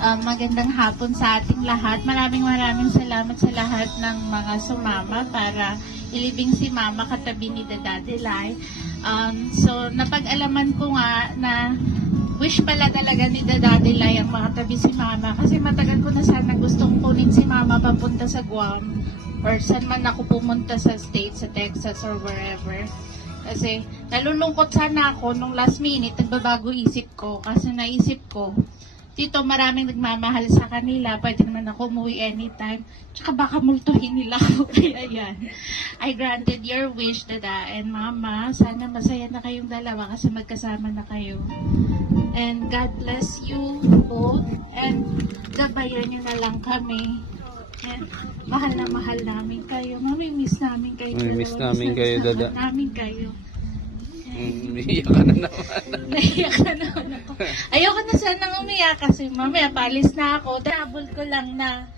Magandang hapon sa ating lahat. Maraming salamat sa lahat ng mga sumama para ilibing si Mama katabi ni Daddy Lai. So, napag-alaman ko nga na wish pala talaga ni Daddy Lai ang makatabi si Mama kasi matagal ko na sana gustong kunin si Mama papunta sa Guam or saan man ako pumunta sa States, sa Texas or wherever. Kasi nalulungkot sana ako nung last minute, nagbabago isip ko kasi naisip ko dito maraming nagmamahal sa kanila, pwede naman ako umuwi anytime, tsaka baka multuhin nila ako, kaya yan. I granted your wish, Dada and Mama, sana masaya na kayong dalawa kasi magkasama na kayo. And God bless you both, and gabayan nyo na lang kami. And mahal na mahal namin kayo. Mamimiss namin kayo. Mamimiss namin kayo, Dada. Namin kayo. Umiiyak ka na naman. Naiyak ka naman ako. Ayoko na sanang umiyak kasi mamaya paalis na ako. Trouble ko lang na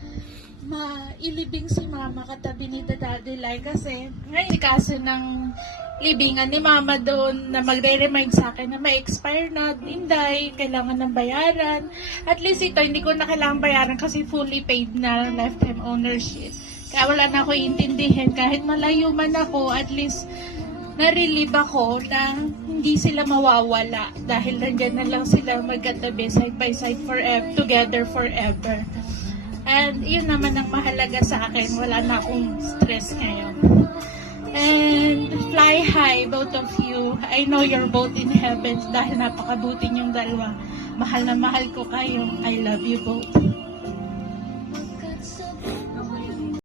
mailibing si Mama katabi ni Daddy Lai kasi ngayon kaso ng libingan ni Mama doon na magre-remind sa akin na may expire na, Inday, kailangan ng bayaran. At least ito, hindi ko na kailangan bayaran kasi fully paid na lifetime ownership. Kaya wala na ako iintindihin. Kahit malayo man ako, at least na-relieve ako na hindi sila mawawala dahil nandyan na lang sila magkatabi side by side forever, together forever. And yun naman ang mahalaga sa akin, wala na akong stress ngayon. And fly high, both of you. I know you're both in heaven dahil napakabuti niyong dalawa. Mahal na mahal ko kayo. I love you both.